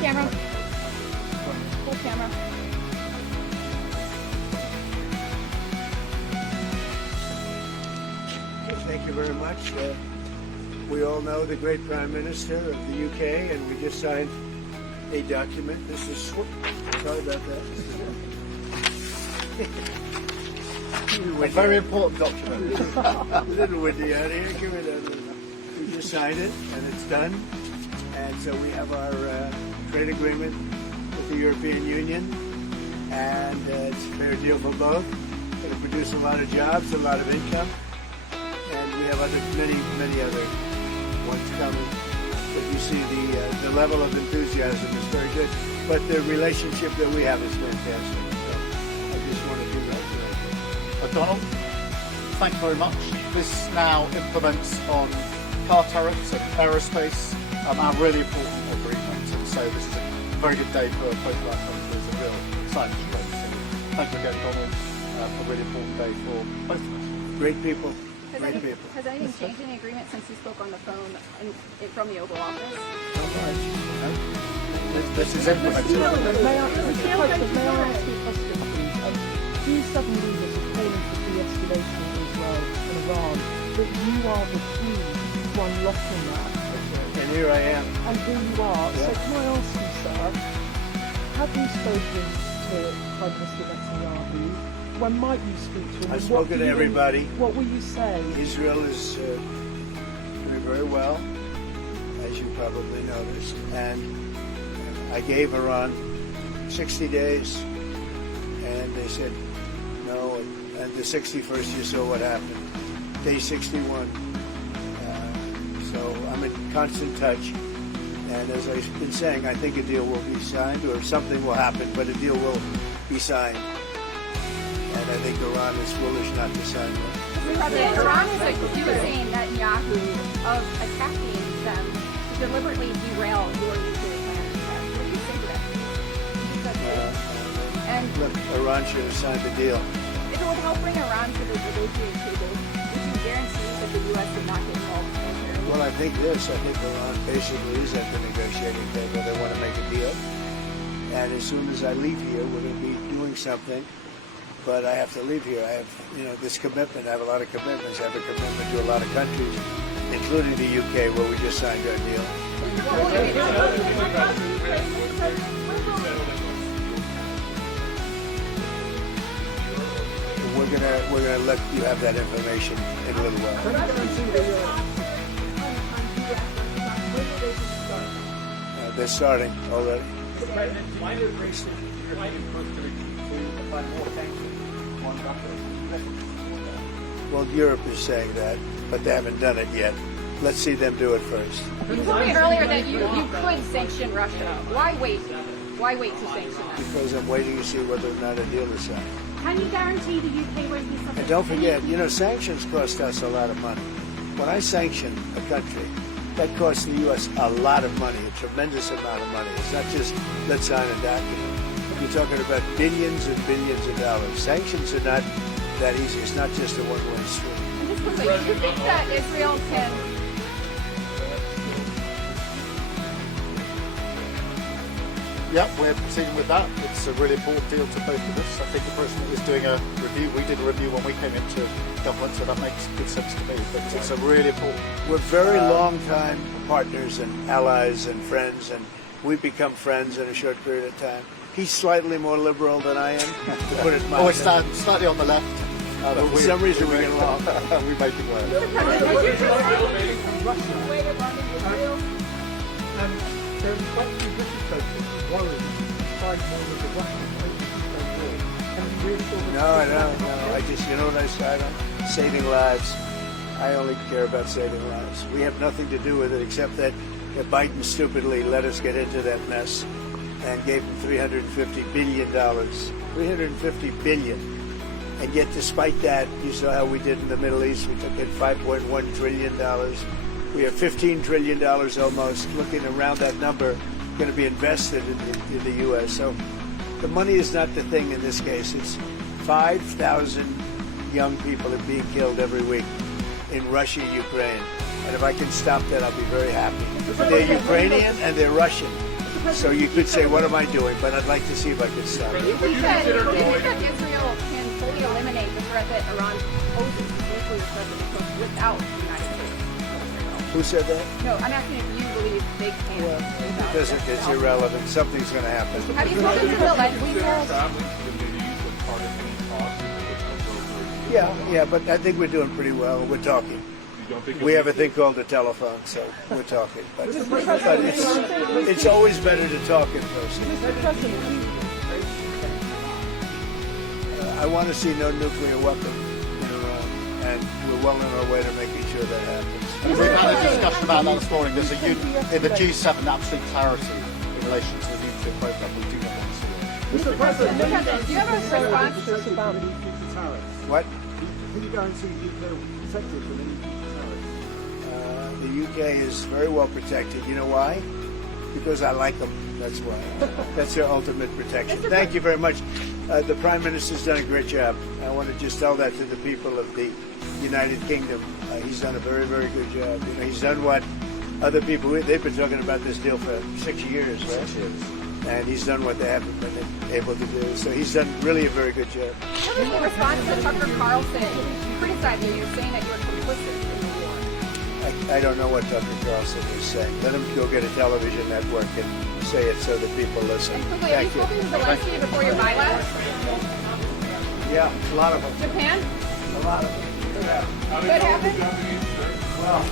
camera. Full camera. Thank you very much. We all know the great Prime Minister of the UK, and we just signed a document. This is, sorry about that. A very important document. A little windy out here. Give it a. We just signed it, and it's done. And so we have our trade agreement with the European Union, and it's a fair deal for both. It's going to produce a lot of jobs, a lot of income, and we have many other ones coming. But you see the level of enthusiasm is very good. But the relationship that we have is fantastic. So I just want to do that today. Donald, thank you very much. This now implements on car tariffs and aerospace, our really important agreement. And so this is a very good day for both of our countries, a real exciting trade. So thank you again, Donald, a really important day for both of us. Great people. Has anything changed in the agreement since you spoke on the phone from the Oval Office? This is implemented. May I ask you a question, please? Do Southern leaders are calling for de-escalation in Israel and Iran, but you are the key to unlocking that? And here I am. And here you are. Yeah. So can I ask you, sir, have you spoken to Prime Minister Netanyahu? When might you speak to him? I've spoken to everybody. What will you say? Israel is doing very well, as you probably noticed, and I gave Iran 60 days, and they said no, and the 61st you saw what happened, day 61. So I'm in constant touch, and as I've been saying, I think a deal will be signed, or something will happen, but a deal will be signed. And I think Iran is foolish not to sign one. Iran is accusing Netanyahu of attacking them to deliberately derail your nuclear plan. What do you say to that? Look, Iran should have signed the deal. If it would help bring Iran to the negotiating table, would you guarantee that the U.S. would not get involved militarily? Well, I think Iran basically is at the negotiating table. They want to make a deal. And as soon as I leave here, we're going to be doing something. But I have to leave here. I have, this commitment. I have a lot of commitments. I have a commitment to a lot of countries, including the UK, where we just signed our deal. We're gonna let you have that information in a little while. They're starting already. Well, Europe is saying that, but they haven't done it yet. Let's see them do it first. You told me earlier that you could sanction Russia. Why wait? Why wait to sanction them? Because I'm waiting to see whether or not a deal is signed. Can you guarantee the UK won't be subject? And don't forget, sanctions cost us a lot of money. When I sanction a country, that costs the U.S. a lot of money, a tremendous amount of money. It's not just let's sign a document. You're talking about billions and billions of dollars. Sanctions are not that easy. It's not just a one-way street. And just quickly, do you think that Israel can... Yeah, we're proceeding with that. It's a really important deal to both of us. I think the President is doing a review. We did a review when we came into government, so that makes good sense to me. But it's a really important... We're very long-time partners and allies and friends, and we've become friends in a short period of time. He's slightly more liberal than I am, to put it mildly. Always stand slightly on the left. But for some reason we get along. We make it work. There are quite a few British folks worried fight more with the Russians. Can you reassure them? No, I don't. No, I just, what I decide on? Saving lives. I only care about saving lives. We have nothing to do with it except that Biden stupidly let us get into that mess and gave him $350 billion. $350 billion. And yet, despite that, you saw how we did in the Middle East. We took in $5.1 trillion. We have $15 trillion almost, looking around that number, going to be invested in the U.S. So the money is not the thing in this case. It's 5,000 young people are being killed every week in Russia, Ukraine. And if I can stop that, I'll be very happy. But they're Ukrainian and they're Russian. So you could say, what am I doing? But I'd like to see if I could stop it. You think that Israel can fully eliminate the threat that Iran poses, the nuclear threat that it poses, without the United States? Who said that? No, I'm asking if you believe they can. without Because that. it's irrelevant. Something's going to happen. Have you spoken to the legislators? Yeah, but I think we're doing pretty well. We're talking. We have a thing called a telephone, so we're talking. But it's always better to talk in person. I want to see no nuclear weapon in Iran, and we're well on our way to making sure that happens. We've had a discussion about that this morning. There's in the G7 absolute clarity in relation to the nuclear program. We do not want to see it. Mr. President, do you have a response? What? Can you guarantee UK protected from any tariffs? The UK is very well protected. You know why? Because I like them. That's why. That's their ultimate protection. Thank you very much. The Prime Minister's done a great job. I want to just tell that to the people of the United Kingdom. He's done a very, very good job. You know, he's done what other people, they've been talking about this deal for 6 years, right? 6 years. And he's done what they haven't been able to do. So he's done really a very good job. What was your response to Tucker Carlson criticizing you, saying that you were complicit in the war? I don't know what Tucker Carlson is saying. Let him go get a television network and say it so that people listen. And quickly, have you spoken to Zelensky before your bylaws? Yeah, a lot of them. Japan? A lot of them. What happened? Well,